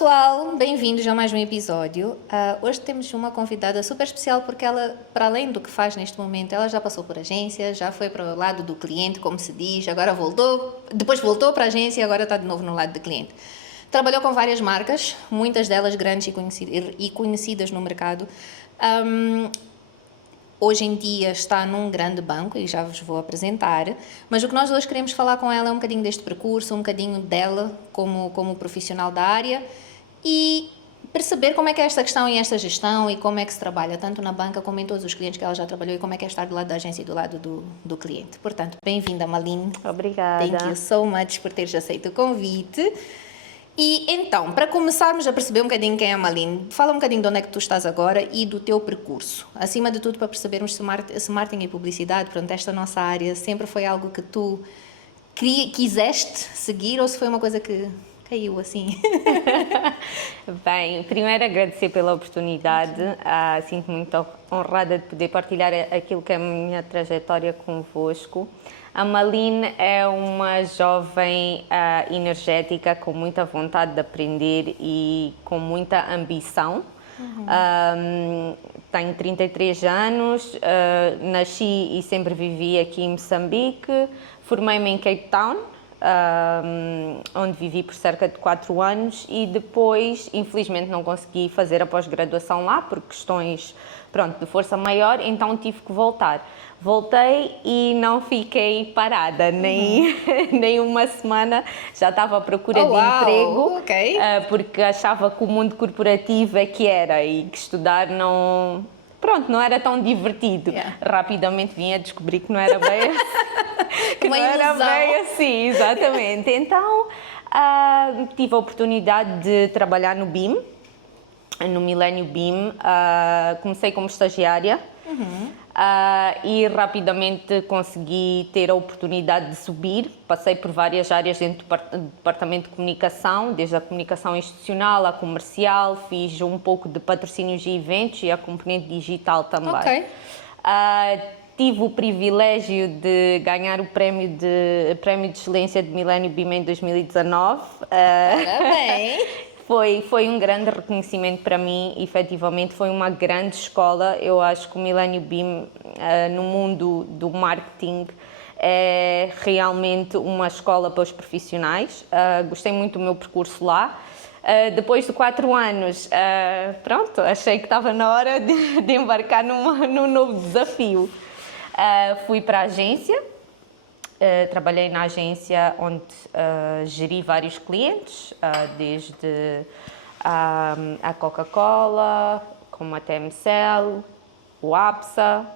pessoal, bem-vindos a mais um episódio. Hoje temos uma convidada super especial porque ela, para além do que faz neste momento, ela já passou por agência, já foi para o lado do cliente, como se diz, agora voltou, depois voltou para a agência e agora está de novo no lado do cliente. Trabalhou com várias marcas, muitas delas grandes e conhecidas no mercado. Hoje em dia está num grande banco e já vos vou apresentar, mas o que nós hoje queremos falar com ela é um bocadinho deste percurso, um bocadinho dela como profissional da área e perceber como é que é esta questão e esta gestão e como é que se trabalha, tanto na banca como em todos os clientes que ela já trabalhou e como é que é estar do lado da agência e do lado do cliente. Portanto, bem-vinda, Malin. Obrigada. Thank you so much por teres aceito o convite. E então, para começarmos a perceber um bocadinho quem é a Malin, fala um bocadinho de onde é que tu estás agora e do teu percurso. Acima de tudo, para percebermos se marketing e publicidade, pronto, esta nossa área sempre foi algo que tu quiseste seguir ou se foi uma coisa que caiu assim? Bem, primeiro agradecer pela oportunidade, sinto-me muito honrada de poder partilhar aquilo que é a minha trajetória convosco. A Malin é uma jovem energética, com muita vontade de aprender e com muita ambição. Tenho 33 anos, nasci e sempre vivi aqui em Moçambique, formei-me em Cape Town, onde vivi por cerca de 4 anos e depois, infelizmente, não consegui fazer a pós-graduação lá por questões, de força maior, então tive que voltar. Voltei e não fiquei parada, nem uma semana, já estava à procura de emprego, okay. Porque achava que o mundo corporativo é que era e que estudar não era tão divertido. Yeah. Rapidamente vim a descobrir que não era bem assim, exatamente. Então, tive a oportunidade de trabalhar no BIM, no Millennium BIM, comecei como estagiária. E rapidamente consegui ter a oportunidade de subir. Passei por várias áreas dentro do departamento de comunicação, desde a comunicação institucional à comercial, fiz um pouco de patrocínios e eventos e a componente digital também. Okay. Tive o privilégio de ganhar o prémio de excelência de Millennium BIM em 2019. Parabéns! Foi um grande reconhecimento para mim, efetivamente foi uma grande escola. Eu acho que o Millennium BIM no mundo do marketing é realmente uma escola para os profissionais. Gostei muito do meu percurso lá. Depois de 4 anos, achei que estava na hora de embarcar num novo desafio. Fui para a agência. Trabalhei na agência onde geri vários clientes, desde a Coca-Cola, como a TMCL, o APSA.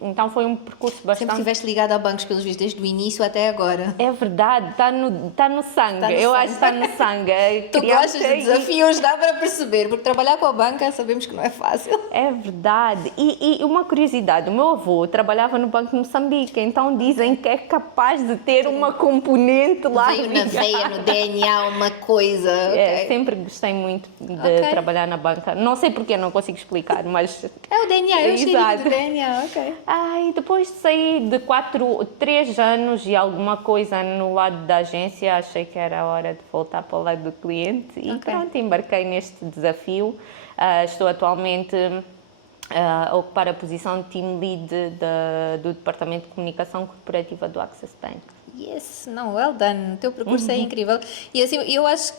Então foi um percurso bastante... Sempre estiveste ligada a bancos, pelos vistos, desde o início até agora. É verdade, está no sangue. Acho que está no sangue. Tu gostas de desafios, dá para perceber, porque trabalhar com a banca sabemos que não é fácil. É verdade. E uma curiosidade, o meu avô trabalhava no Banco de Moçambique, então dizem que é capaz de ter uma componente lá. Veio na veia, no DNA, uma coisa. Okay. Sempre gostei muito de trabalhar na banca. Não sei porque, não consigo explicar, mas... É o DNA, eu cheiro do DNA. Okay. E depois de sair de 3 anos e alguma coisa no lado da agência, achei que era a hora de voltar para o lado do cliente e pronto, embarquei neste desafio. Estou atualmente a ocupar a posição de Team Lead do Departamento de Comunicação Corporativa do Access Bank. Yes, well done, o teu percurso é incrível. E assim, eu acho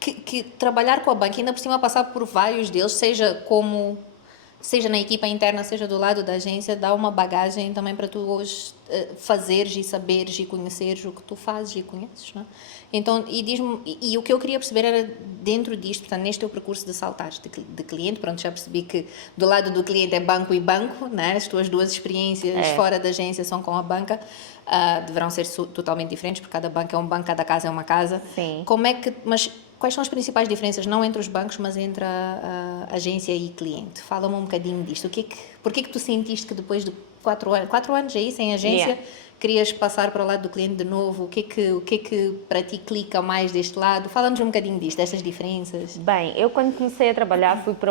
que trabalhar com a banca, ainda por cima passar por vários deles, seja na equipa interna, seja do lado da agência, dá uma bagagem também para tu hoje fazeres e saberes e conheceres o que tu fazes e conheces, não é? Então, e o que eu queria perceber era dentro disto, portanto, neste teu percurso de saltares de cliente, pronto, já percebi que do lado do cliente é banco e banco, né? As tuas 2 experiências fora da agência são com a banca, deverão ser totalmente diferentes, porque cada banco é um banco, cada casa é uma casa. Sim. Mas quais são as principais diferenças, não entre os bancos, mas entre a agência e cliente? Fala-me um bocadinho disto. Porquê que tu sentiste que depois de 4 anos aí sem agência, Yeah. querias passar para o lado do cliente de novo, o que é que para ti clica mais deste lado? Fala-nos um bocadinho disto, destas diferenças. Bem, eu quando comecei a trabalhar fui para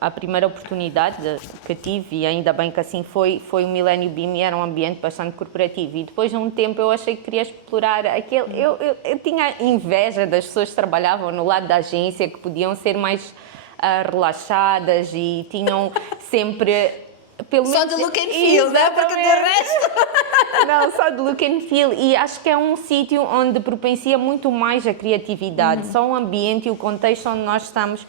a primeira oportunidade que tive, e ainda bem que assim foi o Millennium Beam, e era um ambiente bastante corporativo, e depois de um tempo eu achei que queria explorar aquele... Eu tinha inveja das pessoas que trabalhavam no lado da agência, que podiam ser mais relaxadas e tinham sempre... Pelo Só menos, de look and feel, né? Porque de resto... não, só de look and feel, e acho que é um sítio onde propicia muito mais a criatividade. Só o ambiente e o contexto onde nós estamos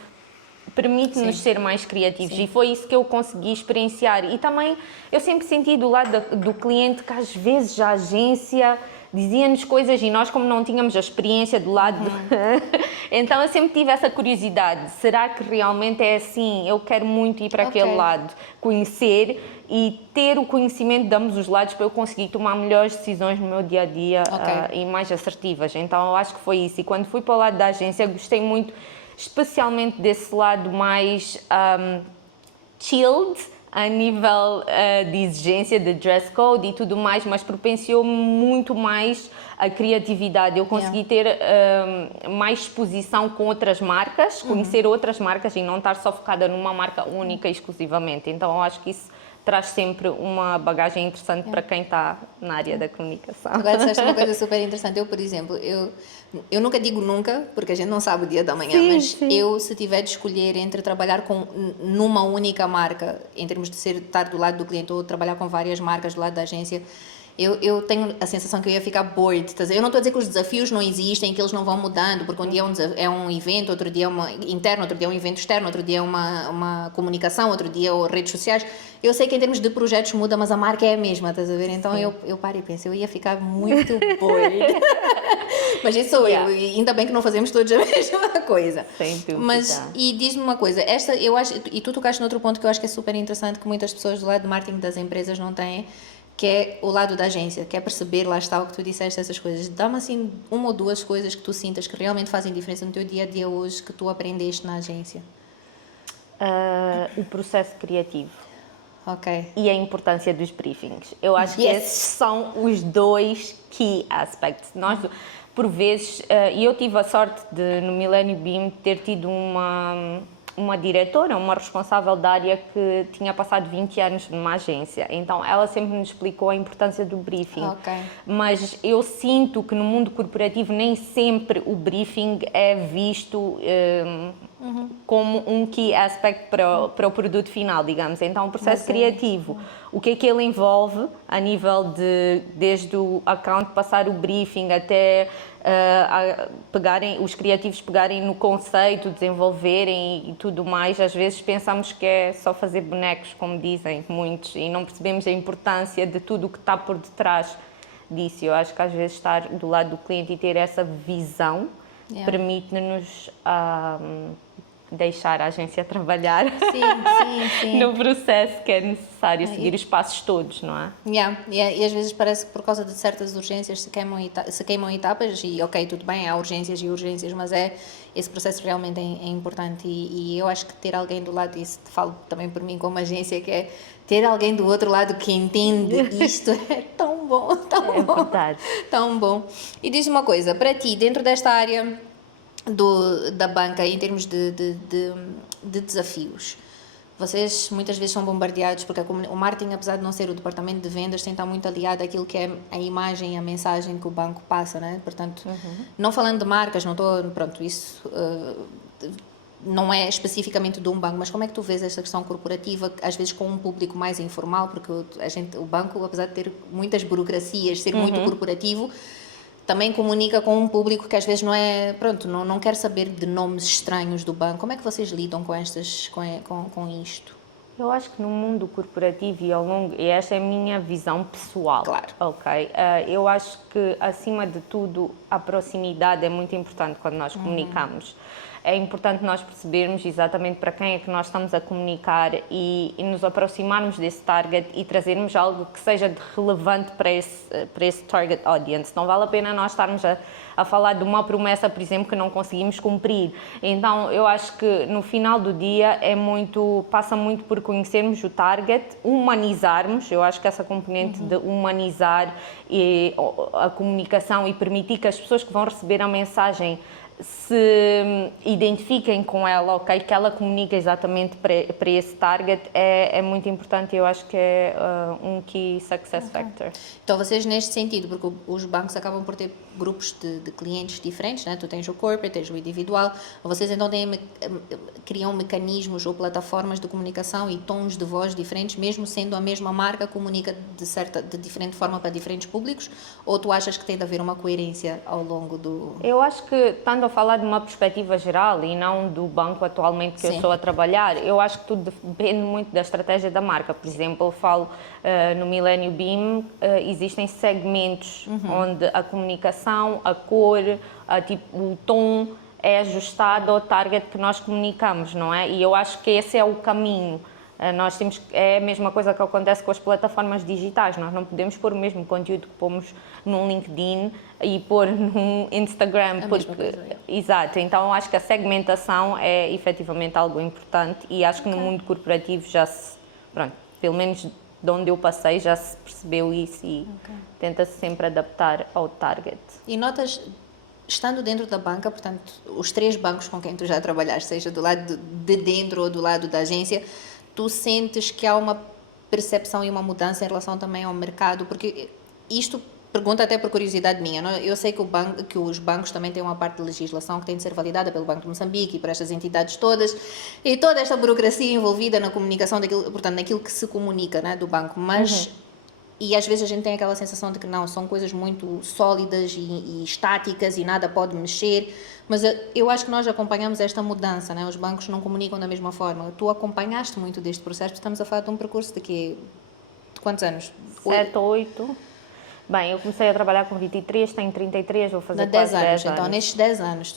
permite-nos ser mais criativos. E foi isso que eu consegui experienciar. E também eu sempre senti do lado do cliente que às vezes a agência dizia-nos coisas e nós, como não tínhamos a experiência do lado então eu sempre tive essa curiosidade, será que realmente é assim? Eu quero muito ir para aquele lado, conhecer e ter o conhecimento de ambos os lados para eu conseguir tomar melhores decisões no meu dia-a-dia e mais assertivas. Então eu acho que foi isso. E quando fui para o lado da agência, gostei muito, especialmente desse lado mais chilled, a nível de exigência de dress code e tudo mais, mas propenciou muito mais a criatividade. Eu consegui ter mais exposição com outras marcas, conhecer outras marcas e não estar só focada numa marca única e exclusivamente. Então, eu acho que isso traz sempre uma bagagem interessante para quem está na área da comunicação. Agora disseste uma coisa super interessante. Eu, por exemplo, eu nunca digo nunca, porque a gente não sabe o dia da manhã, mas eu, se tiver de escolher entre trabalhar numa única marca, em termos de estar do lado do cliente, ou trabalhar com várias marcas do lado da agência, eu tenho a sensação que eu ia ficar bored. Eu não estou a dizer que os desafios não existem, que eles não vão mudando, porque um dia é um evento, outro dia é uma interno, outro dia é um evento externo, outro dia é uma comunicação, outro dia é redes sociais. Eu sei que em termos de projetos muda, mas a marca é a mesma, estás a ver? Então eu paro e penso, eu ia ficar muito bored. Mas isso sou eu, e ainda bem que não fazemos todos a mesma coisa. Sem dúvida. Mas, e diz-me uma coisa, eu acho, e tu tocaste noutro ponto que eu acho que é super interessante, que muitas pessoas do lado de marketing das empresas não têm, que é o lado da agência, que é perceber, lá está o que tu disseste, essas coisas. Dá-me assim uma ou duas coisas que tu sintas que realmente fazem diferença no teu dia-a-dia hoje, que tu aprendeste na agência. O processo criativo. Ok. E a importância dos briefings. Eu acho que esses são os dois key aspects. Nós, por vezes, e eu tive a sorte de, no Millennium Beam, ter tido uma diretora, uma responsável da área que tinha passado 20 anos numa agência. Então, ela sempre nos explicou a importância do briefing. Ok. Mas eu sinto que no mundo corporativo nem sempre o briefing é visto como um key aspect para o produto final, digamos. Então, o processo criativo, o que é que ele envolve a nível de, desde o account passar o briefing até os criativos pegarem no conceito, desenvolverem e tudo mais. Às vezes pensamos que é só fazer bonecos, como dizem muitos, e não percebemos a importância de tudo o que está por detrás disso. Eu acho que às vezes estar do lado do cliente e ter essa visão permite-nos deixar a agência trabalhar Sim. no processo que é necessário, seguir os passos todos, não é? E às vezes parece que por causa de certas urgências se queimam etapas e ok, tudo bem, há urgências e urgências, mas esse processo realmente é importante e eu acho que ter alguém do lado, isso falo também por mim como agência, que é ter alguém do outro lado que entende isto é tão bom, Verdade. tão bom. E diz uma coisa, para ti, dentro desta área da banca, em termos de desafios, vocês muitas vezes são bombardeados porque o marketing, apesar de não ser o departamento de vendas, tem que estar muito aliado àquilo que é a imagem e a mensagem que o banco passa, né? Portanto, não falando de marcas, não estou, pronto, isso não é especificamente de um banco, mas como é que tu vês esta questão corporativa, às vezes com um público mais informal, porque o banco, apesar de ter muitas burocracias, ser muito corporativo, também comunica com um público que às vezes não quer saber de nomes estranhos do banco. Como é que vocês lidam com isto? Eu acho que no mundo corporativo e esta é a minha visão pessoal. Claro. Ok. Eu acho que, acima de tudo, a proximidade é muito importante quando nós comunicamos. é importante nós percebermos exatamente para quem é que nós estamos a comunicar e nos aproximarmos desse target e trazermos algo que seja relevante para esse target audience. Não vale a pena nós estarmos a falar de uma promessa, por exemplo, que não conseguimos cumprir. Então, eu acho que no final do dia passa muito por conhecermos o target, humanizarmos, eu acho que essa componente de humanizar a comunicação e permitir que as pessoas que vão receber a mensagem se identifiquem com ela, ok? Que ela comunica exatamente para esse target é muito importante e eu acho que é um key success factor. Então vocês neste sentido, porque os bancos acabam por ter grupos de clientes diferentes, né? Tu tens o corporate, tens o individual, vocês então criam mecanismos ou plataformas de comunicação e tons de voz diferentes, mesmo sendo a mesma marca, comunica de diferente forma para diferentes públicos, ou tu achas que tem de haver uma coerência ao longo do... Eu acho que, estando a falar de uma perspectiva geral e não do banco atualmente que eu estou a trabalhar, eu acho que tudo depende muito da estratégia da marca. Por exemplo, eu falo no Millennium Beam, existem segmentos onde a comunicação, a cor, o tom é ajustado ao target que nós comunicamos, não é? E eu acho que esse é o caminho. É a mesma coisa que acontece com as plataformas digitais, nós não podemos pôr o mesmo conteúdo que pomos num LinkedIn e pôr num Instagram. Exato, então acho que a segmentação é efetivamente algo importante e acho que no mundo corporativo pelo menos de onde eu passei já se percebeu isso e tenta-se sempre adaptar ao target. E notas, estando dentro da banca, portanto, os 3 bancos com quem tu já trabalhaste, seja do lado de dentro ou do lado da agência, tu sentes que há uma percepção e uma mudança em relação também ao mercado? Porque isto, pergunta até por curiosidade minha, não? Eu sei que os bancos também têm uma parte de legislação que tem de ser validada pelo Banco de Moçambique e por estas entidades todas, e toda esta burocracia envolvida na comunicação, portanto, naquilo que se comunica, né, do banco, mas... E às vezes a gente tem aquela sensação de que não, são coisas muito sólidas e estáticas e nada pode mexer, mas eu acho que nós acompanhamos esta mudança, né? Os bancos não comunicam da mesma forma. Tu acompanhaste muito deste processo, estamos a falar de um percurso de quantos anos? 7 ou 8. Bem, eu comecei a trabalhar com 23, tenho 33, vou fazer 10 quase 10 anos. Então, nestes 10 anos,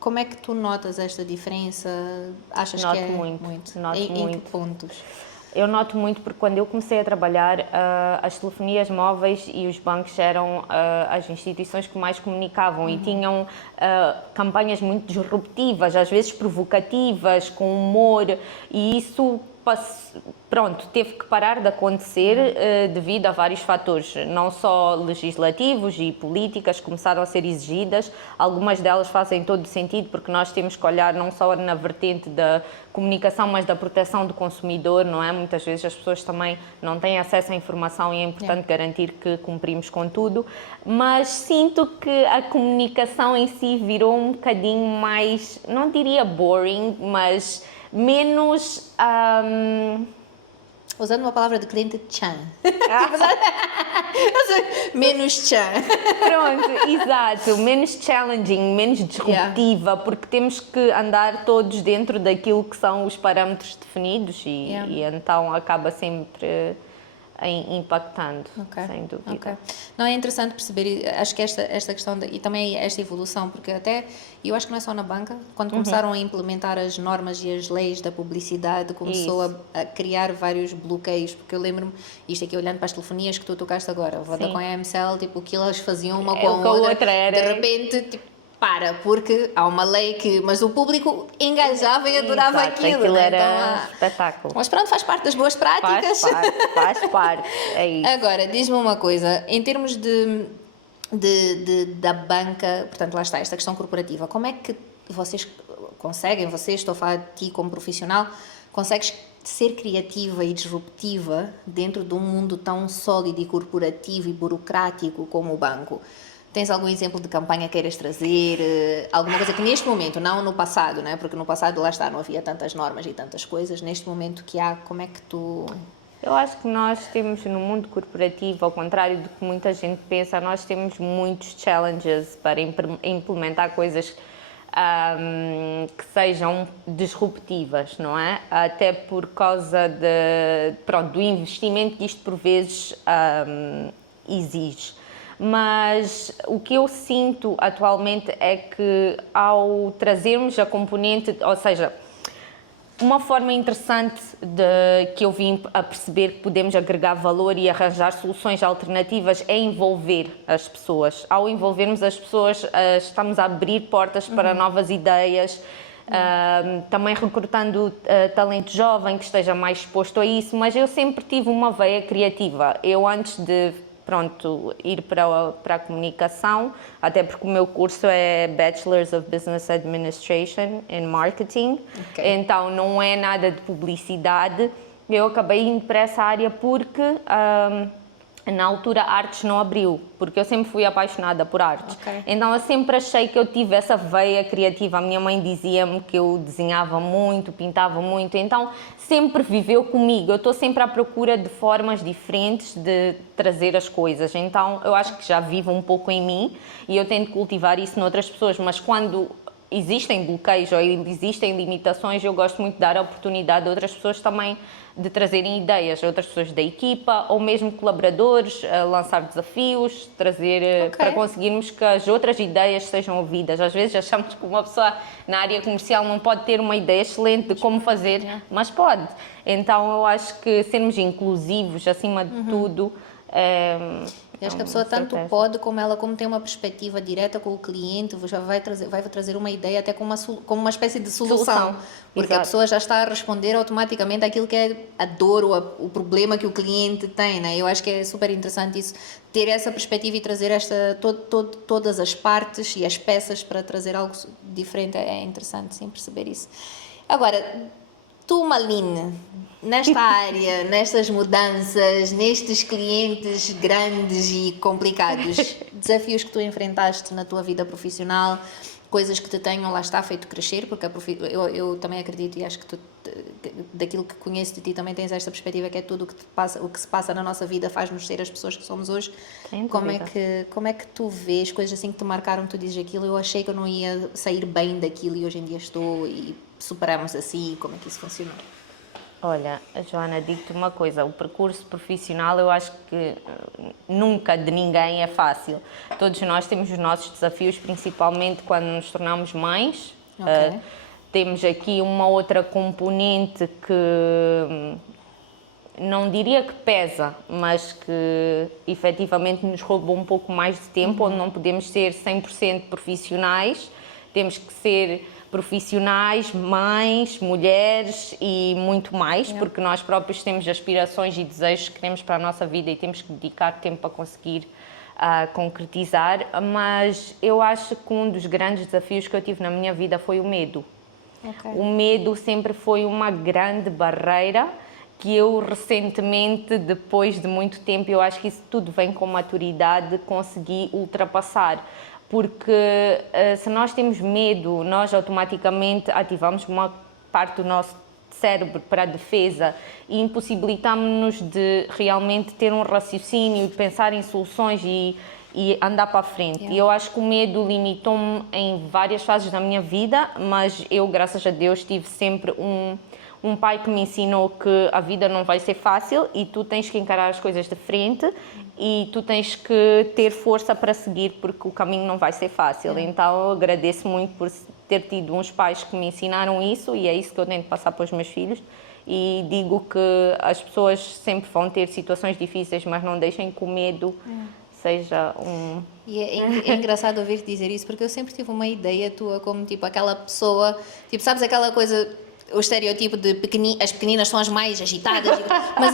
como é que tu notas esta diferença? Achas que é muito? Em que pontos? Eu noto muito porque quando eu comecei a trabalhar, as telefonias móveis e os bancos eram as instituições que mais comunicavam e tinham campanhas muito disruptivas, às vezes provocativas, com humor, e isso teve que parar de acontecer devido a vários fatores, não só legislativos e políticas que começaram a ser exigidas. Algumas delas fazem todo sentido porque nós temos que olhar não só na vertente da comunicação, mas da proteção do consumidor, não é? Muitas vezes as pessoas também não têm acesso à informação e é importante garantir que cumprimos com tudo, mas sinto que a comunicação em si virou um bocadinho mais, não diria boring, mas menos... Usando uma palavra de cliente, chan. Menos chan. Pronto, exato. Menos challenging, menos disruptiva, porque temos que andar todos dentro daquilo que são os parâmetros definidos e então acaba sempre impactando, sem dúvida. Não, é interessante perceber, acho que esta questão e também esta evolução, porque até, eu acho que não é só na banca, quando começaram a implementar as normas e as leis da publicidade, começou a criar vários bloqueios, porque eu lembro-me, isto aqui olhando para as telefonias que tu tocaste agora, o Vodacom e a MCL, tipo, o que elas faziam uma com a outra era... de repente, tipo, porque há uma lei que... Mas o público engajava e adorava aquilo. Né? Era espetáculo. Mas pronto, faz parte das boas práticas. Faz parte, é isso. Agora, diz-me uma coisa, em termos da banca, portanto, lá está, esta questão corporativa, como é que vocês conseguem, estou a falar de ti como profissional, consegues ser criativa e disruptiva dentro de um mundo tão sólido e corporativo e burocrático como o banco? Tens algum exemplo de campanha que queiras trazer? Alguma coisa que neste momento, não no passado, né? Porque no passado, lá está, não havia tantas normas e tantas coisas. Neste momento que há, como é que tu... Eu acho que nós temos no mundo corporativo, ao contrário do que muita gente pensa, nós temos muitos challenges para implementar coisas que sejam disruptivas, não é? Até por causa do investimento que isto por vezes exige. mas o que eu sinto atualmente é que ao trazermos a componente, ou seja, uma forma interessante que eu vim a perceber que podemos agregar valor e arranjar soluções alternativas é envolver as pessoas. Ao envolvermos as pessoas, estamos a abrir portas para novas ideias, também recrutando talento jovem que esteja mais exposto a isso, mas eu sempre tive uma veia criativa. Eu antes de ir para a comunicação, até porque o meu curso é Bachelor's of Business Administration and Marketing, então não é nada de publicidade. Eu acabei indo para essa área porque na altura artes não abriu, porque eu sempre fui apaixonada por artes. Então eu sempre achei que eu tive essa veia criativa. A minha mãe dizia-me que eu desenhava muito, pintava muito, então sempre viveu comigo. Eu estou sempre à procura de formas diferentes de trazer as coisas. Então eu acho que já vive um pouco em mim e eu tento cultivar isso noutras pessoas, mas quando existem bloqueios ou existem limitações, eu gosto muito de dar a oportunidade a outras pessoas também de trazerem ideias, a outras pessoas da equipa ou mesmo colaboradores, a lançar desafios, trazer para conseguirmos que as outras ideias sejam ouvidas. Às vezes achamos que uma pessoa na área comercial não pode ter uma ideia excelente de como fazer, mas pode. Então eu acho que sermos inclusivos acima de tudo. Eu acho que a pessoa tanto pode como tem uma perspectiva direta com o cliente, já vai trazer uma ideia até como uma espécie de solução. Porque a pessoa já está a responder automaticamente àquilo que é a dor ou o problema que o cliente tem, né? Eu acho que é super interessante isso, ter essa perspectiva e trazer todas as partes e as peças para trazer algo diferente. É interessante, sim, perceber isso. Agora, tu, Malin, nesta área, nestas mudanças, nestes clientes grandes e complicados, desafios que tu enfrentaste na tua vida profissional, coisas que te tenham, lá está, feito crescer, porque eu também acredito e acho que tu, daquilo que conheço de ti, também tens esta perspectiva que é tudo o que se passa na nossa vida faz-nos ser as pessoas que somos hoje. Como é que tu vês coisas assim que te marcaram, tu dizes aquilo, eu achei que eu não ia sair bem daquilo e hoje em dia estou e superamos assim, como é que isso funcionou? Olha, Joana, digo-te uma coisa, o percurso profissional eu acho que nunca de ninguém é fácil. Todos nós temos os nossos desafios, principalmente quando nos tornamos mães. Temos aqui uma outra componente que não diria que pesa, mas que efetivamente nos rouba um pouco mais de tempo, onde não podemos ser 100% profissionais, temos que ser profissionais, mães, mulheres e muito mais, porque nós próprios temos aspirações e desejos que queremos para a nossa vida e temos que dedicar tempo para conseguir concretizar, mas eu acho que um dos grandes desafios que eu tive na minha vida foi o medo. O medo sempre foi uma grande barreira que eu recentemente, depois de muito tempo, eu acho que isso tudo vem com maturidade, consegui ultrapassar. Porque se nós temos medo, nós automaticamente ativamos uma parte do nosso cérebro para a defesa e impossibilitamos-nos de realmente ter um raciocínio, de pensar em soluções e andar para a frente. E eu acho que o medo limitou-me em várias fases da minha vida, mas eu, graças a Deus, tive sempre um pai que me ensinou que a vida não vai ser fácil e tu tens que encarar as coisas de frente e tu tens que ter força para seguir porque o caminho não vai ser fácil. Então eu agradeço muito por ter tido uns pais que me ensinaram isso e é isso que eu tento passar para os meus filhos. E digo que as pessoas sempre vão ter situações difíceis, mas não deixem que o medo seja um... E é engraçado ouvir-te dizer isso, porque eu sempre tive uma ideia tua como, tipo, aquela pessoa... Tipo, sabes aquela coisa... O estereotipo de as pequeninas são as mais agitadas. Mas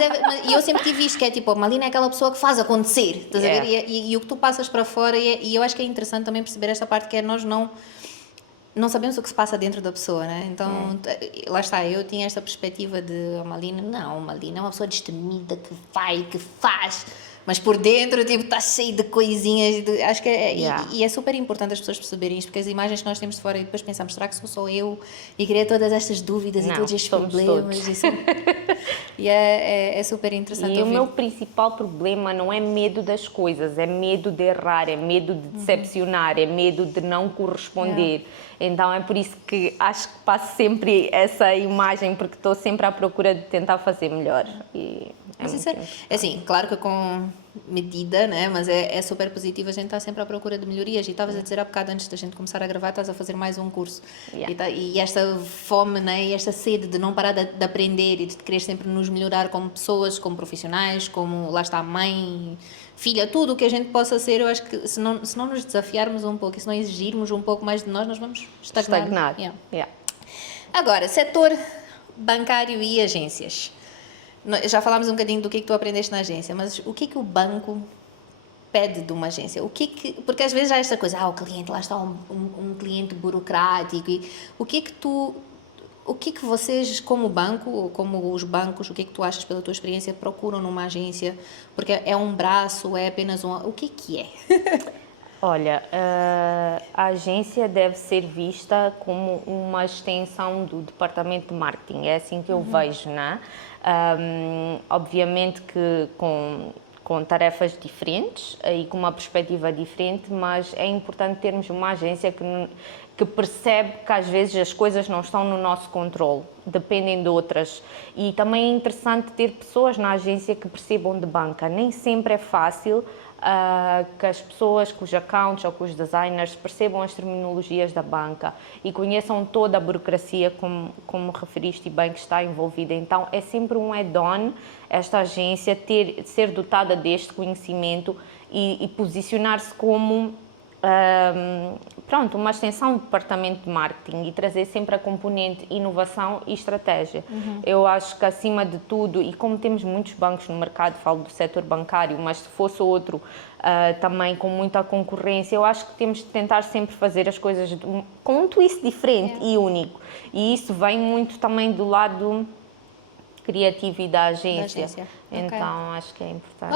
eu sempre tive isto, que é tipo, a Malina é aquela pessoa que faz acontecer. Estás a ver? E o que tu passas para fora, e eu acho que é interessante também perceber esta parte, que é nós não sabemos o que se passa dentro da pessoa, né? Então, lá está, eu tinha esta perspectiva de a Malina é uma pessoa destemida, que vai, que faz... Mas por dentro, tipo, está cheio de coisinhas. Acho que e é super importante as pessoas perceberem isto, porque as imagens que nós temos de fora e depois pensamos, será que sou só eu? E criar todas estas dúvidas e todos estes problemas. E é super interessante ouvir. O meu principal problema não é medo das coisas, é medo de errar, é medo de decepcionar, é medo de não corresponder. Então é por isso que acho que passo sempre essa imagem, porque estou sempre à procura de tentar fazer melhor. Mas muito isso é importante. assim, claro que com medida, né? Mas é super positivo, a gente está sempre à procura de melhorias. E estavas a dizer há bocado, antes da gente começar a gravar, estás a fazer mais um curso. Yeah. E esta fome, né? E esta sede de não parar de aprender e de querer sempre nos melhorar como pessoas, como profissionais, como, lá está, mãe, filha, tudo o que a gente possa ser, eu acho que se não nos desafiarmos um pouco e se não exigirmos um pouco mais de nós, nós vamos estagnar. Estagnar. Yeah. Yeah. Agora, setor bancário e agências. Já falámos um bocadinho do que tu aprendeste na agência, mas o que o banco pede de uma agência? Porque às vezes há esta coisa, o cliente, lá está um cliente burocrático. E o que vocês, como banco, ou como os bancos, o que tu achas pela tua experiência, procuram numa agência? Porque é um braço, é apenas um... O que é? Olha, a agência deve ser vista como uma extensão do departamento de marketing, é assim que eu vejo, né? Obviamente que com tarefas diferentes e com uma perspectiva diferente, mas é importante termos uma agência que percebe que às vezes as coisas não estão no nosso controle, dependem de outras. E também é interessante ter pessoas na agência que percebam de banca. Nem sempre é fácil que as pessoas, que os accounts ou que os designers percebam as terminologias da banca e conheçam toda a burocracia, como referiste bem, que está envolvida. Então, é sempre um add-on esta agência ser dotada deste conhecimento e posicionar-se como uma extensão do departamento de marketing e trazer sempre a componente inovação e estratégia. Eu acho que, acima de tudo, e como temos muitos bancos no mercado, falo do setor bancário, mas se fosse outro também com muita concorrência, eu acho que temos de tentar sempre fazer as coisas com um twist diferente e único. E isso vem muito também do lado criativo e da agência. Então, acho que é importante.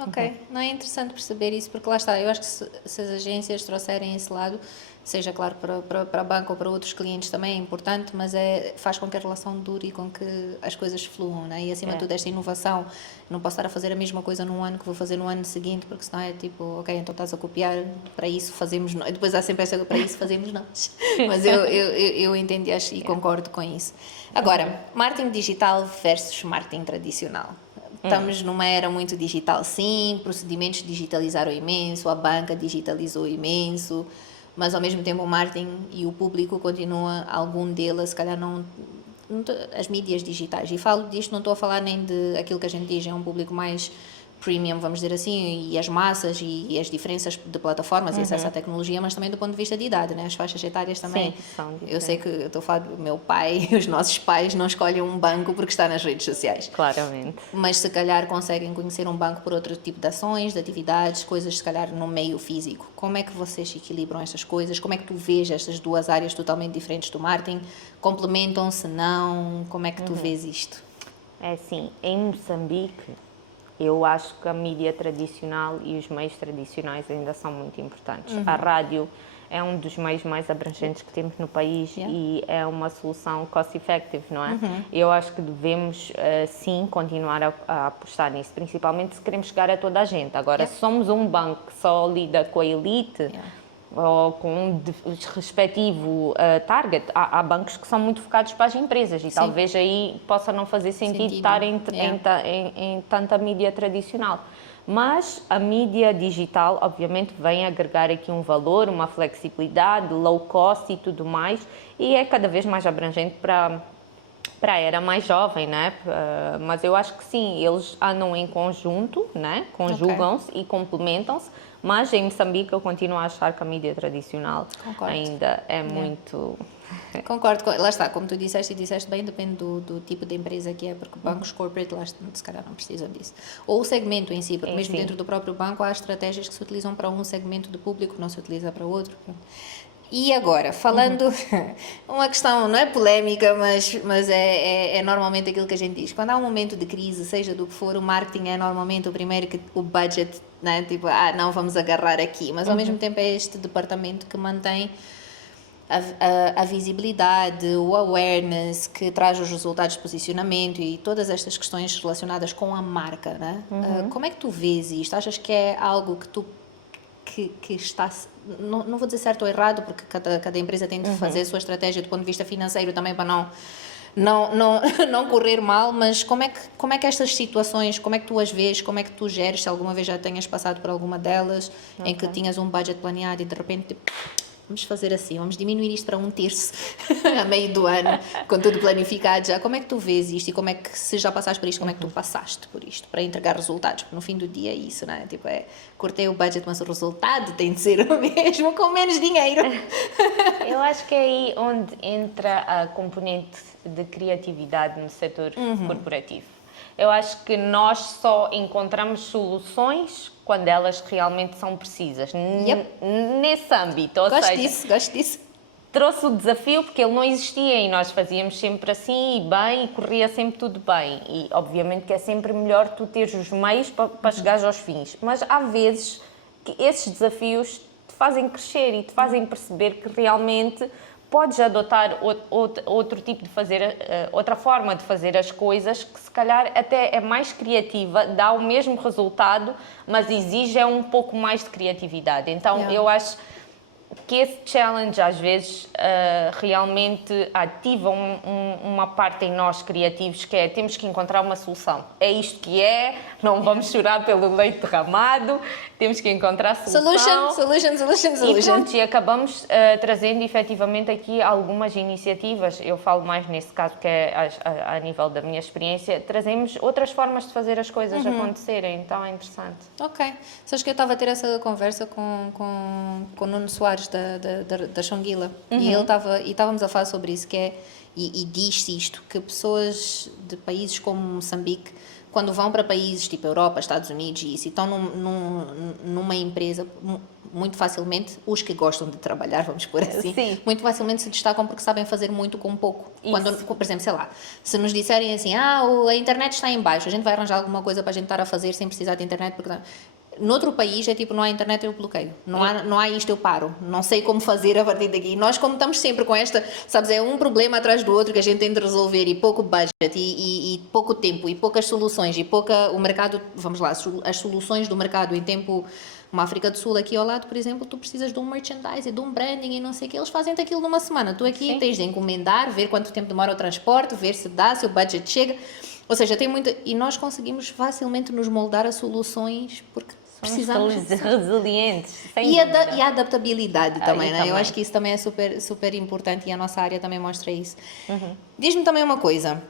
Ok. Não é interessante perceber isso, porque lá está, eu acho que se as agências trouxerem esse lado, seja claro para a banca ou para outros clientes também é importante, mas faz com que a relação dure e com que as coisas fluam, né? E acima de tudo esta inovação, não posso estar a fazer a mesma coisa num ano que vou fazer no ano seguinte, porque senão é tipo, ok, então estás a copiar, para isso fazemos nós, depois há sempre essa, para isso fazemos nós, mas eu entendo e concordo com isso. Agora, marketing digital versus marketing tradicional. Estamos numa era muito digital, sim, procedimentos digitalizaram imenso, a banca digitalizou imenso, mas ao mesmo tempo o marketing e o público continua, algum deles, se calhar não as mídias digitais. E falo disto, não estou a falar nem de aquilo que a gente diz, é um público mais premium, vamos dizer assim, e as massas e as diferenças de plataformas e acesso à tecnologia, mas também do ponto de vista de idade, né? As faixas etárias também. Sim, são diferentes. Eu sei que eu estou a falar do meu pai, os nossos pais não escolhem um banco porque está nas redes sociais. Claramente. Mas se calhar conseguem conhecer um banco por outro tipo de ações, de atividades, coisas se calhar no meio físico. Como é que vocês equilibram estas coisas? Como é que tu vês estas duas áreas totalmente diferentes do marketing? Complementam-se, não? Como é que tu vês isto? É assim, em Moçambique, eu acho que a mídia tradicional e os meios tradicionais ainda são muito importantes. A rádio é um dos meios mais abrangentes que temos no país e é uma solução cost-effective, não é? Eu acho que devemos, sim, continuar a apostar nisso, principalmente se queremos chegar a toda a gente. Agora, se somos um banco que só lida com a elite, ou com um respectivo target, há bancos que são muito focados para as empresas e talvez aí possa não fazer sentido estar em tanta mídia tradicional. Mas a mídia digital, obviamente, vem agregar aqui um valor, uma flexibilidade, low cost e tudo mais, e é cada vez mais abrangente para a era mais jovem, né? Mas eu acho que sim, eles andam em conjunto, né? Conjugam-se e complementam-se, mas em Moçambique eu continuo a achar que a mídia tradicional ainda é muito... Concordo, lá está, como tu disseste e disseste bem, depende do tipo de empresa que é, porque bancos corporate, lá se calhar não precisam disso. Ou o segmento em si, porque mesmo dentro do próprio banco há estratégias que se utilizam para um segmento de público, não se utiliza para outro. E agora, falando, uma questão, não é polémica, mas é normalmente aquilo que a gente diz. Quando há um momento de crise, seja do que for, o marketing é normalmente o primeiro que o budget, né? Tipo, não vamos agarrar aqui. Mas ao mesmo tempo é este departamento que mantém a visibilidade, o awareness, que traz os resultados de posicionamento e todas estas questões relacionadas com a marca, né? Como é que tu vês isto? Achas que é algo que tu que está, não vou dizer certo ou errado, porque cada empresa tem de fazer a sua estratégia do ponto de vista financeiro também para não correr mal, mas como é que estas situações, como é que tu as vês, como é que tu geres, se alguma vez já tenhas passado por alguma delas, em que tinhas um budget planeado e de repente, tipo, vamos fazer assim, vamos diminuir isto para 1/3 a meio do ano, com tudo planificado já. Como é que tu vês isto e como é que, se já passaste por isto, como é que tu passaste por isto para entregar resultados? Porque no fim do dia é isso, não é? Tipo, cortei o budget, mas o resultado tem de ser o mesmo, com menos dinheiro. Eu acho que é aí onde entra a componente de criatividade no setor corporativo. Eu acho que nós só encontramos soluções quando elas realmente são precisas. Nesse âmbito, ou seja, Gosto disso. trouxe o desafio porque ele não existia e nós fazíamos sempre assim e bem e corria sempre tudo bem. E obviamente que é sempre melhor tu teres os meios para chegares aos fins. Mas há vezes que esses desafios te fazem crescer e te fazem perceber que realmente podes adotar outro tipo de fazer, outra forma de fazer as coisas que se calhar até é mais criativa, dá o mesmo resultado, mas exige um pouco mais de criatividade. Então eu acho que esse challenge às vezes realmente ativa uma parte em nós criativos que é temos que encontrar uma solução. É isto que é, não vamos chorar pelo leite derramado, temos que encontrar solução. E pronto, e acabamos trazendo efetivamente aqui algumas iniciativas, eu falo mais nesse caso que é a nível da minha experiência, trazemos outras formas de fazer as coisas acontecerem, então é interessante. Ok. Sabes que eu estava a ter essa conversa com o Nuno Soares da Shonguila e estávamos a falar sobre isso, que é, e diz-se isto, que pessoas de países como Moçambique, quando vão para países tipo Europa, Estados Unidos e isso, e estão numa empresa, muito facilmente, os que gostam de trabalhar, vamos pôr assim, muito facilmente se destacam porque sabem fazer muito com pouco. Quando, por exemplo, sei lá, se nos disserem assim, a internet está em baixo, a gente vai arranjar alguma coisa para a gente estar a fazer sem precisar de internet, porque noutro país é tipo, não há internet, eu bloqueio. Não há isto, eu paro. Não sei como fazer a partir daqui. Nós, como estamos sempre com esta, sabes, é um problema atrás do outro que a gente tem de resolver e pouco budget e pouco tempo e poucas soluções e o mercado, vamos lá, as soluções do mercado em tempo, uma África do Sul aqui ao lado, por exemplo, tu precisas de um merchandising, de um branding e não sei o que, eles fazem-te aquilo numa semana. Tu aqui tens de encomendar, ver quanto tempo demora o transporte, ver se dá, se o budget chega. Ou seja, tem muita... E nós conseguimos facilmente nos moldar a soluções porque precisamos resilientes. E a adaptabilidade também, né? Eu acho que isso também é super, super importante e a nossa área também mostra isso. Diz-me também uma coisa.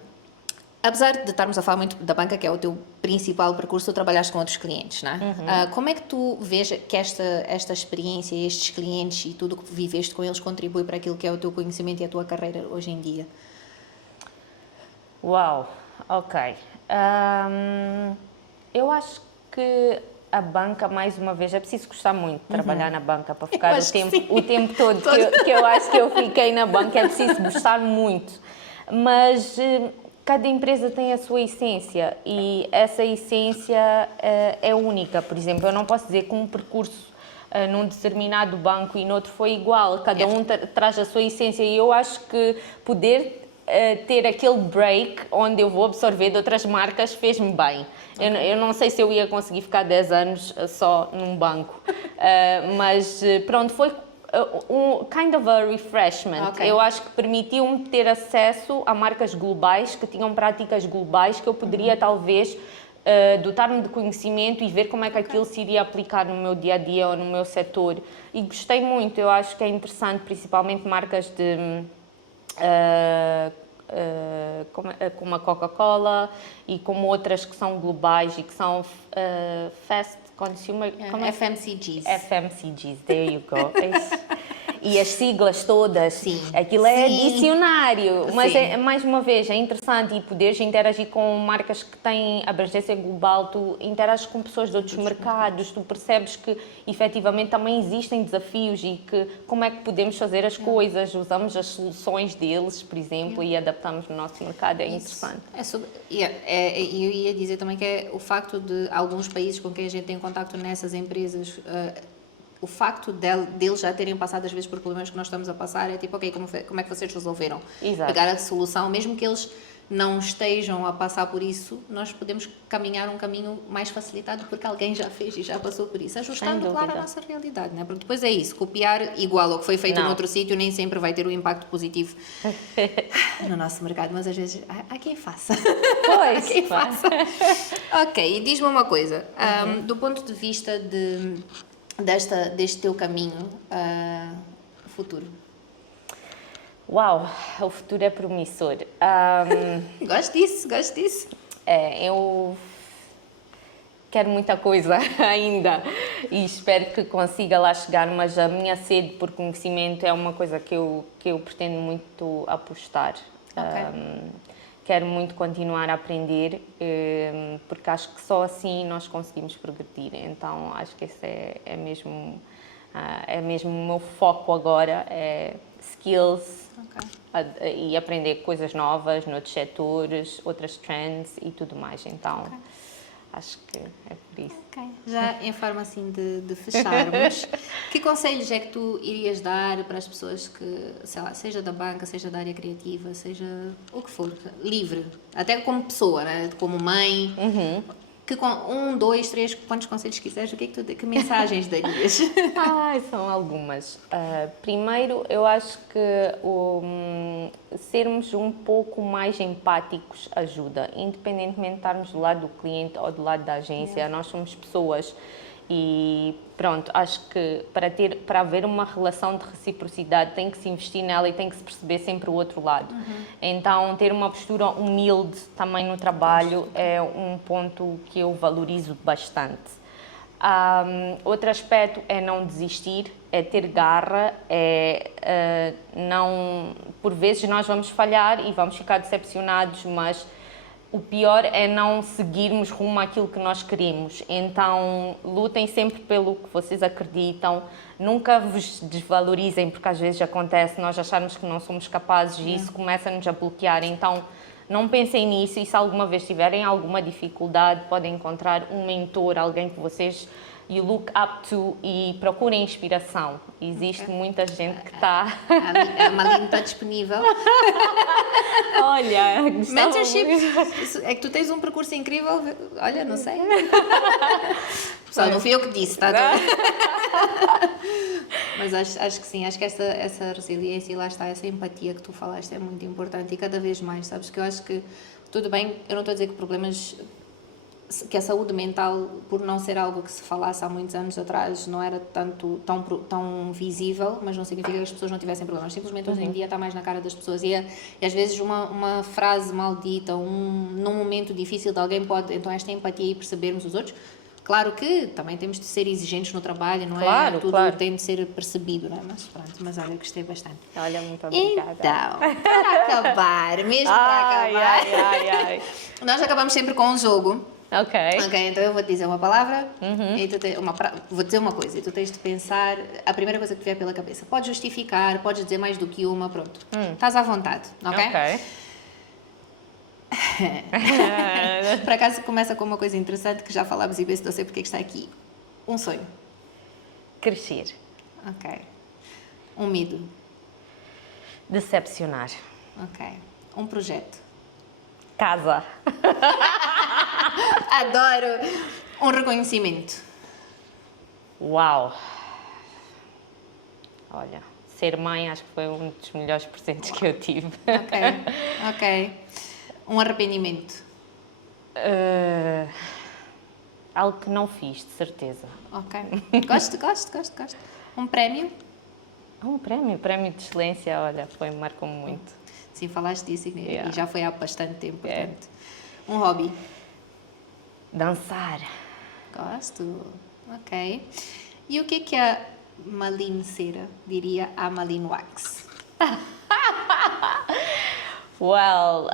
Apesar de estarmos a falar muito da banca, que é o teu principal percurso, tu trabalhaste com outros clientes, não é? Como é que tu vês que esta experiência, estes clientes e tudo o que viveste com eles contribui para aquilo que é o teu conhecimento e a tua carreira hoje em dia? Uau, ok. Eu acho que a banca, mais uma vez, é preciso gostar muito de trabalhar na banca para ficar o tempo todo que eu acho que eu fiquei na banca, é preciso gostar muito. Mas cada empresa tem a sua essência e essa essência é única. Por exemplo, eu não posso dizer que um percurso num determinado banco e noutro foi igual, cada um traz a sua essência e eu acho que poder ter aquele break onde eu vou absorver de outras marcas fez-me bem. Eu não sei se eu ia conseguir ficar 10 anos só num banco, mas pronto, foi um kind of a refreshment. Eu acho que permitiu-me ter acesso a marcas globais que tinham práticas globais que eu poderia talvez dotar-me de conhecimento e ver como é que aquilo se iria aplicar no meu dia-a-dia ou no meu setor. E gostei muito, eu acho que é interessante, principalmente marcas de... como a Coca-Cola e como outras que são globais e que são fast consumer... FMCGs. FMCGs, there you go. E as siglas todas, aquilo é dicionário, mas mais uma vez é interessante e poderes interagir com marcas que têm abrangência global, tu interages com pessoas de outros mercados, tu percebes que efetivamente também existem desafios e que como é que podemos fazer as coisas, usamos as soluções deles, por exemplo, e adaptamos no nosso mercado, é interessante. Eu ia dizer também que é o facto de alguns países com quem a gente tem contacto nessas empresas, o facto deles já terem passado às vezes por problemas que nós estamos a passar é tipo, ok, como é que vocês resolveram? Exato. Pegar a solução, mesmo que eles não estejam a passar por isso, nós podemos caminhar um caminho mais facilitado porque alguém já fez e já passou por isso, ajustando, claro, a nossa realidade, né? Porque depois é isso, copiar igual ao que foi feito noutro sítio nem sempre vai ter um impacto positivo no nosso mercado, mas às vezes há quem faça. Pois, há quem faça. Ok, e diz-me uma coisa, do ponto de vista deste teu caminho futuro. Uau, o futuro é promissor. Gosto disso. Eu quero muita coisa ainda e espero que consiga lá chegar, mas a minha sede por conhecimento é uma coisa que eu pretendo muito apostar. Ok. Quero muito continuar a aprender, porque acho que só assim nós conseguimos progredir. Então, acho que esse é mesmo o meu foco agora, é skills, e aprender coisas novas noutros setores, outras trends e tudo mais. Então, acho que é por isso. Já em forma assim de fecharmos, que conselhos é que tu irias dar para as pessoas que, sei lá, seja da banca, seja da área criativa, seja o que for, livre, até como pessoa, né? Como mãe, que com 1, 2, 3, quantos conselhos quiseres, que mensagens darias? São algumas. Primeiro, eu acho que sermos um pouco mais empáticos ajuda, independentemente de estarmos do lado do cliente ou do lado da agência. Nós somos pessoas e pronto, acho que para haver uma relação de reciprocidade tem que se investir nela e tem que se perceber sempre o outro lado. Então, ter uma postura humilde também no trabalho é um ponto que eu valorizo bastante. Outro aspecto é não desistir, é ter garra, por vezes nós vamos falhar e vamos ficar decepcionados, mas o pior é não seguirmos rumo àquilo que nós queremos. Então, lutem sempre pelo que vocês acreditam, nunca vos desvalorizem, porque às vezes acontece nós acharmos que não somos capazes e isso começa-nos a bloquear. Então, não pensem nisso e se alguma vez tiverem alguma dificuldade, podem encontrar um mentor, alguém que vocês you look up to e procurem inspiração. Existe muita gente que está... A Maline está disponível. Olha, Mentorship, é que tu tens um percurso incrível, olha, não sei. Pessoal, não fui eu que disse, tá? Mas acho que sim, acho que essa resiliência e lá está, essa empatia que tu falaste é muito importante e cada vez mais, sabes? Que eu acho que, tudo bem, eu não estou a dizer que problemas, que a saúde mental, por não ser algo que se falasse há muitos anos atrás, não era tão visível, mas não significa que as pessoas não tivessem problemas. Simplesmente hoje em dia está mais na cara das pessoas e às vezes uma frase maldita, num momento difícil de alguém pode, então esta empatia e percebermos os outros. Claro que também temos de ser exigentes no trabalho, não é? Tudo tem de ser percebido, não é? Mas pronto, mas olha, gostei bastante. Olha, muito obrigada. Então, para acabar, nós acabamos sempre com um jogo. Ok, então eu vou te dizer uma palavra e vou dizer uma coisa e tu tens de pensar a primeira coisa que te vier pela cabeça. Podes justificar, podes dizer mais do que uma, pronto. Estás à vontade, ok? Por acaso começa com uma coisa interessante que já falámos e vê se eu sei porque é que está aqui. Um sonho. Crescer. Ok. Um medo. Decepcionar. Ok. Um projeto. Casa. Adoro. Um reconhecimento. Uau. Olha, ser mãe acho que foi um dos melhores presentes que eu tive. Ok. Um arrependimento. Algo que não fiz, de certeza. Ok. Gosto. Um prémio. Um prémio de excelência, olha, marcou-me muito. Sim, falaste disso e já foi há bastante tempo, portanto. Um hobby. Dançar. Gosto. Ok. E o que a Maline Cera diria à Maline Wax? Well,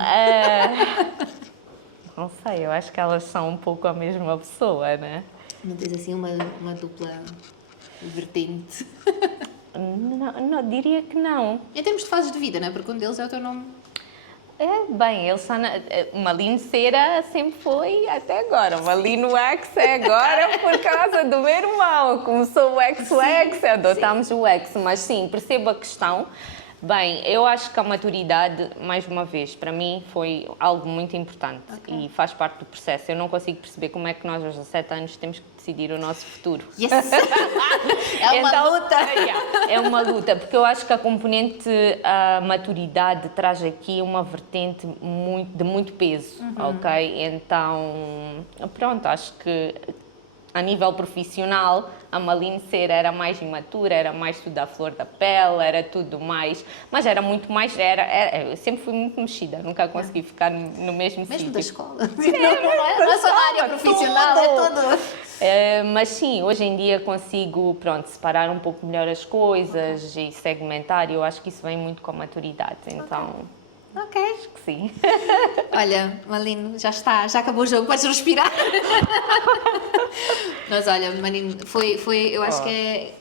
não sei, eu acho que elas são um pouco a mesma pessoa, né? Não tens assim uma dupla vertente? Não, diria que não. Em termos de fases de vida, não é? Porque um deles é o teu nome. Bem, eles são Maline Cera sempre foi até agora. Maline Wax é agora por causa do meu irmão. Começou o Wax, adotámos o Wax. Mas sim, percebo a questão. Bem, eu acho que a maturidade, mais uma vez, para mim foi algo muito importante e faz parte do processo. Eu não consigo perceber como é que nós, aos 17 anos, temos que decidir o nosso futuro. Yes! É uma luta! É uma luta, porque eu acho que a componente a maturidade traz aqui uma vertente de muito peso, ok? Então, pronto, acho que a nível profissional, a Malin Ser era mais imatura, era mais tudo à flor da pele, era tudo mais... Mas era muito mais... eu sempre fui muito mexida, nunca consegui ficar no mesmo sítio. Mesmo da escola. Não é só na área profissional, é tudo. Mas sim, hoje em dia consigo, pronto, separar um pouco melhor as coisas e segmentar. Eu acho que isso vem muito com a maturidade, então... Ok. Acho que sim. Olha, Malin, já está, já acabou o jogo, podes respirar. Mas olha, Malin, eu acho que é,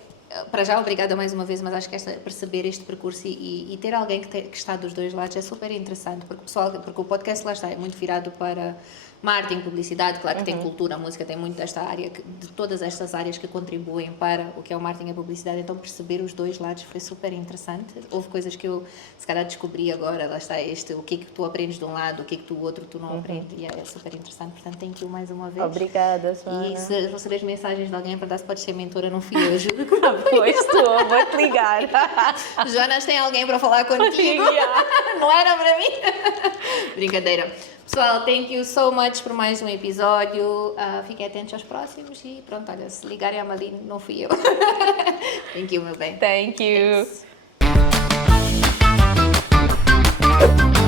para já, obrigada mais uma vez, mas acho que perceber este percurso e ter alguém que está dos dois lados é super interessante, porque o podcast, lá está, é muito virado para marketing, publicidade, claro que tem cultura, a música tem muito desta área, de todas estas áreas que contribuem para o que é o marketing e a publicidade, então perceber os dois lados foi super interessante. Houve coisas que eu, se calhar, descobri agora, lá está o que é que tu aprendes de um lado, o que é que do outro tu não aprendes, e é super interessante, portanto, thank you mais uma vez. Obrigada, Joana. E se receberes mensagens de alguém para dar se podes ser mentora, não fui eu, ajuda. Pois estou, vou-te ligar. Jonas, tem alguém para falar contigo? Não era para mim? Brincadeira. Pessoal, thank you so much por mais um episódio. Fiquem atentos aos próximos e pronto, olha, se ligarem a Malin, não fui eu. Thank you, meu bem. Thank you. Thanks.